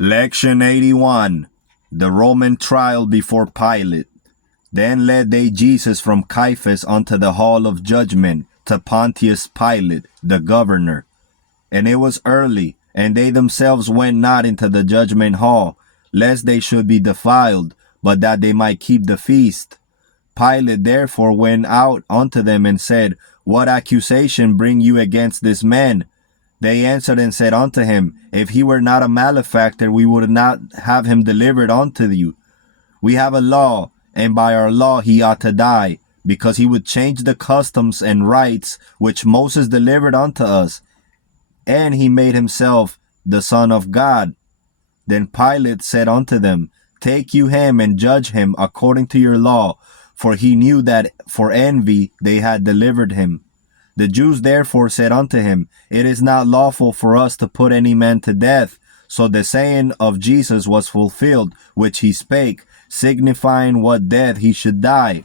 Lection 81. The Roman trial before Pilate. Then led they Jesus from Caiaphas unto the hall of judgment to Pontius Pilate, the governor. And it was early, and they themselves went not into the judgment hall, lest they should be defiled, but that they might keep the feast. Pilate therefore went out unto them and said, What accusation bring you against this man? They answered and said unto him, If he were not a malefactor, we would not have him delivered unto you. We have a law, and by our law he ought to die, because he would change the customs and rites which Moses delivered unto us, and he made himself the Son of God. Then Pilate said unto them, Take you him and judge him according to your law, for he knew that for envy they had delivered him. The Jews therefore said unto him, It is not lawful for us to put any man to death. So the saying of Jesus was fulfilled, which he spake, signifying what death he should die.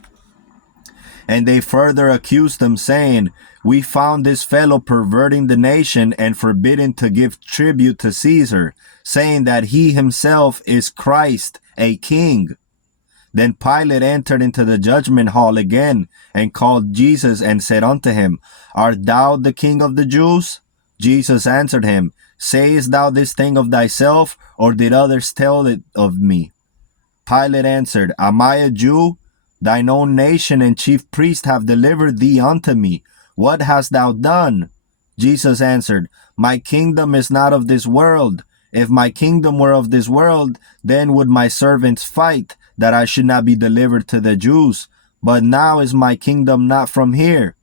And they further accused him, saying, We found this fellow perverting the nation and forbidding to give tribute to Caesar, saying that he himself is Christ, a king. Then Pilate entered into the judgment hall again, and called Jesus, and said unto him, Art thou the King of the Jews? Jesus answered him, Sayest thou this thing of thyself, or did others tell it of me? Pilate answered, Am I a Jew? Thine own nation and chief priest have delivered thee unto me. What hast thou done? Jesus answered, My kingdom is not of this world. If my kingdom were of this world, then would my servants fight, that I should not be delivered to the Jews. But now is my kingdom not from here.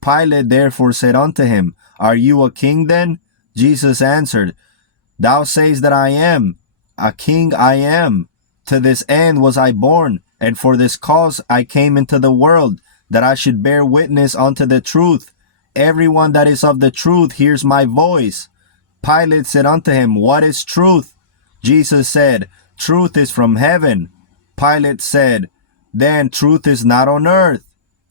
Pilate therefore said unto him, Are you a king then? Jesus answered, Thou sayest that I am. A king I am. To this end was I born, and for this cause I came into the world, that I should bear witness unto the truth. Everyone that is of the truth hears my voice. Pilate said unto him, What is truth? Jesus said, Truth is from heaven. Pilate said, Then truth is not on earth.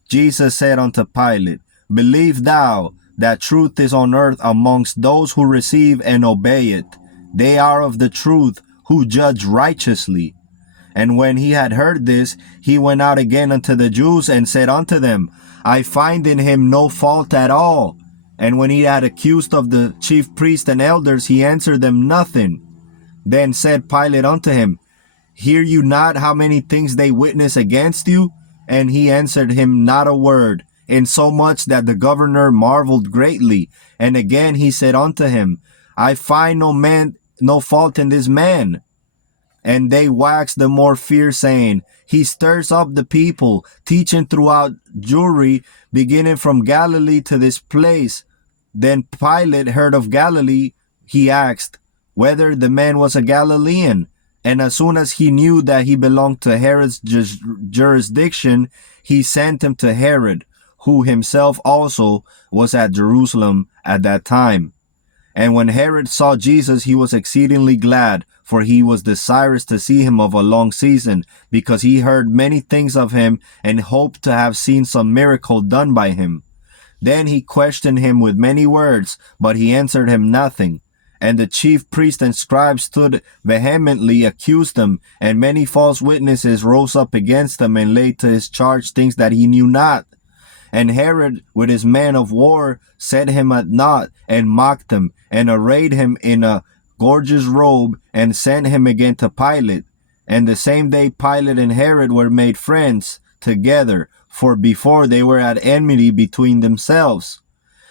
Jesus said unto Pilate, Believe thou that truth is on earth amongst those who receive and obey it. They are of the truth, who judge righteously. And when he had heard this, he went out again unto the Jews, and said unto them, I find in him no fault at all. And when he had accused of the chief priests and elders, he answered them nothing. Then said Pilate unto him, Hear you not how many things they witness against you? And he answered him not a word, insomuch that the governor marveled greatly. And again he said unto him, I find no fault in this man. And they waxed the more fierce, saying, He stirs up the people, teaching throughout Jewry, beginning from Galilee to this place. Then Pilate heard of Galilee. He asked whether the man was a Galilean. And as soon as he knew that he belonged to Herod's jurisdiction, he sent him to Herod, who himself also was at Jerusalem at that time. And when Herod saw Jesus, he was exceedingly glad, for he was desirous to see him of a long season, because he heard many things of him, and hoped to have seen some miracle done by him. Then he questioned him with many words, but he answered him nothing. And the chief priests and scribes stood vehemently accused him, and many false witnesses rose up against him, and laid to his charge things that he knew not. And Herod with his men of war set him at naught, and mocked him, and arrayed him in a gorgeous robe, and sent him again to Pilate. And the same day Pilate and Herod were made friends together, for before they were at enmity between themselves.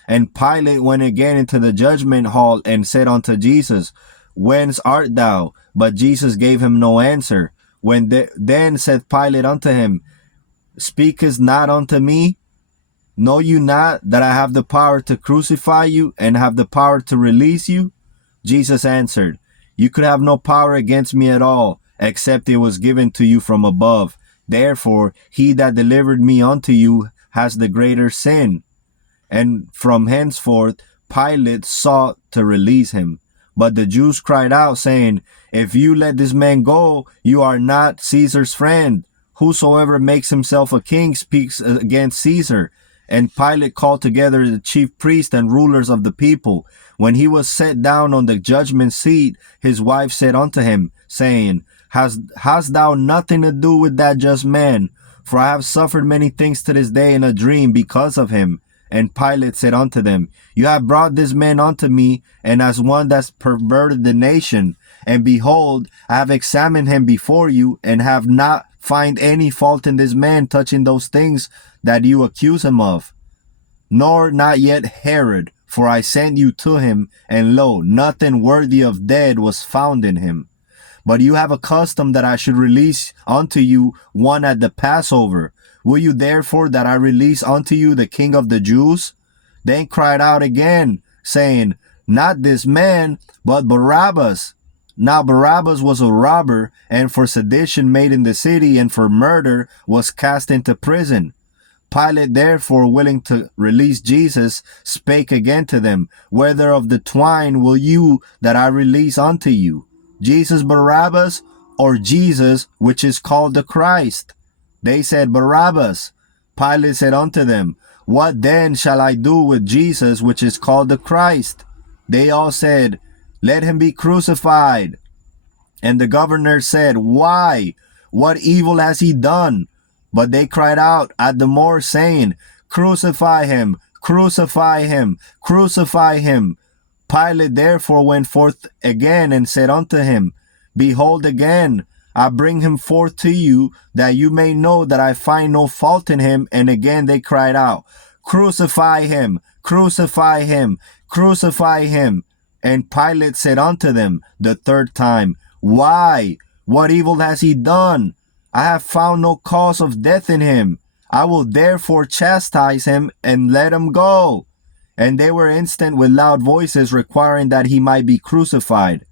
And Pilate went again into the judgment hall, and said unto Jesus, Whence art thou? But Jesus gave him no answer. Then said Pilate unto him, Speakest not unto me? Know you not that I have the power to crucify you, and have the power to release you? Jesus answered, You could have no power against me at all, except it was given to you from above. Therefore he that delivered me unto you has the greater sin. And from henceforth Pilate sought to release him. But the Jews cried out, saying, If you let this man go, you are not Caesar's friend. Whosoever makes himself a king speaks against Caesar. And Pilate called together the chief priests and rulers of the people. When he was set down on the judgment seat, his wife said unto him, saying, Hast thou nothing to do with that just man? For I have suffered many things to this day in a dream because of him. And Pilate said unto them, You have brought this man unto me, and as one that's perverted the nation. And behold, I have examined him before you, and have not find any fault in this man touching those things that you accuse him of. Nor not yet Herod, for I sent you to him, and lo, nothing worthy of death was found in him. But you have a custom that I should release unto you one at the Passover. Will you therefore that I release unto you the King of the Jews? Then cried out again, saying, Not this man, but Barabbas. Now Barabbas was a robber, and for sedition made in the city, and for murder was cast into prison. Pilate therefore, willing to release Jesus, spake again to them, Whether of the twine will you that I release unto you? Jesus Barabbas, or Jesus, which is called the Christ? They said, Barabbas. Pilate said unto them, What then shall I do with Jesus, which is called the Christ? They all said, Let him be crucified. And the governor said, Why? What evil has he done? But they cried out at the more, saying, Crucify him, crucify him, crucify him. Pilate therefore went forth again and said unto him, Behold again, I bring him forth to you, that you may know that I find no fault in him. And again they cried out, Crucify him, crucify him, crucify him. And Pilate said unto them the third time, Why? What evil has he done? I have found no cause of death in him. I will therefore chastise him and let him go. And they were instant with loud voices, requiring that he might be crucified.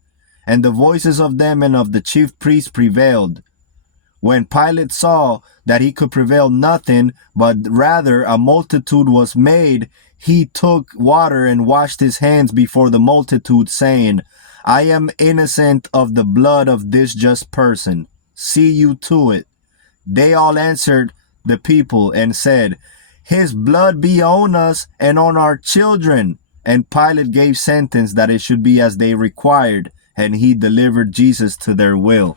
And the voices of them and of the chief priests prevailed. When Pilate saw that he could prevail nothing, but rather a multitude was made, he took water and washed his hands before the multitude, saying, I am innocent of the blood of this just person. See you to it. They all answered the people and said, His blood be on us and on our children. And Pilate gave sentence that it should be as they required, and he delivered Jesus to their will.